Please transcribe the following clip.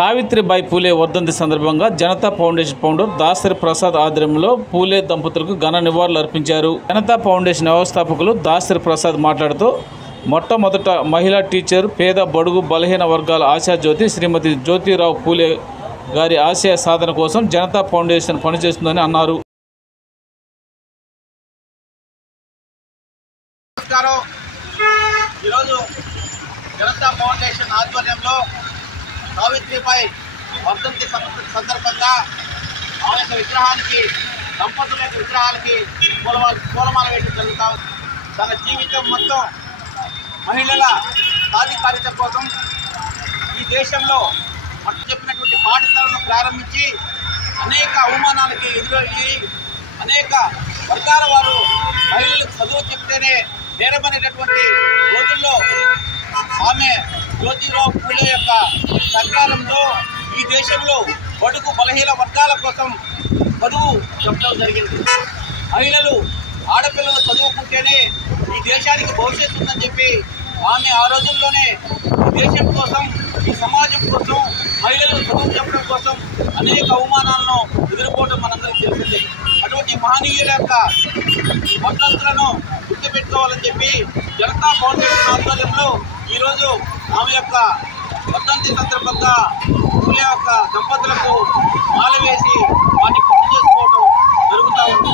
సావిత్రిబాయి పూలే వర్ధంతి సందర్భంగా Janata foundation founder Dasari Prasad ఆధ్వర్యంలో పూలే దంపతులకు ఘన నివాళులు అర్పించారు. జనతా ఫౌండేషన్ వ్యవస్థాపకులు దాసరి ప్రసాద్ మాట్లాడుతూ మొట్టమొదట మహిళా టీచర్, పేద బడుగు బలహీన వర్గాల ఆశాజ్యోతి శ్రీమతి జ్యోతిరావు పూలే గారి ఆశయ సాధన కోసం జనతా ఫౌండేషన్ పనిచేస్తుందని అన్నారు. ఈరోజు జనతా ఫౌండేషన్ ఆధ్వర్యంలో సావిత్రిబాయి వర్ధంతి సందర్భంగా ఆ యొక్క విగ్రహానికి, దంపతుల యొక్క విగ్రహాలకి పూలమాల వేయడం జరుగుతాం. తన జీవితం మొత్తం మహిళల సాధికారిత కోసం ఈ దేశంలో చెప్పినటువంటి పాఠశాలను ప్రారంభించి అనేక అవమానాలకి ఎదురయ్యి అనేక వర్గాల వారు మహిళలకు చదువు చెప్తేనే నేరమనేటటువంటి రోజుల్లో ఆమె జ్యోతిరావు పూలే యొక్క సహకారంతో ఈ దేశంలో బడుగు బలహీన వర్గాల కోసం చదువు చెప్పడం జరిగింది. మహిళలు, ఆడపిల్లలు చదువుకుంటేనే ఈ దేశానికి భవిష్యత్తు ఉందని చెప్పి ఆమె ఆ రోజుల్లోనే ఈ దేశం కోసం, ఈ సమాజం కోసం, మహిళలు చదువు చెప్పడం కోసం అనేక అవమానాలను ఎదుర్కోవడం మనందరికీ తెలిసిందే. అటువంటి మహనీయుల యొక్క వర్ధంతులను గుర్తుపెట్టుకోవాలని చెప్పి జనతా ఫౌండేషన్ ఆధ్వర్యంలో ఈరోజు ఆమె యొక్క వర్ధంతి సందర్భంగా పూలే యొక్క దంపతులకు మాల వేసి వాటిని గుర్తు చేసుకోవడం జరుగుతూ ఉంది.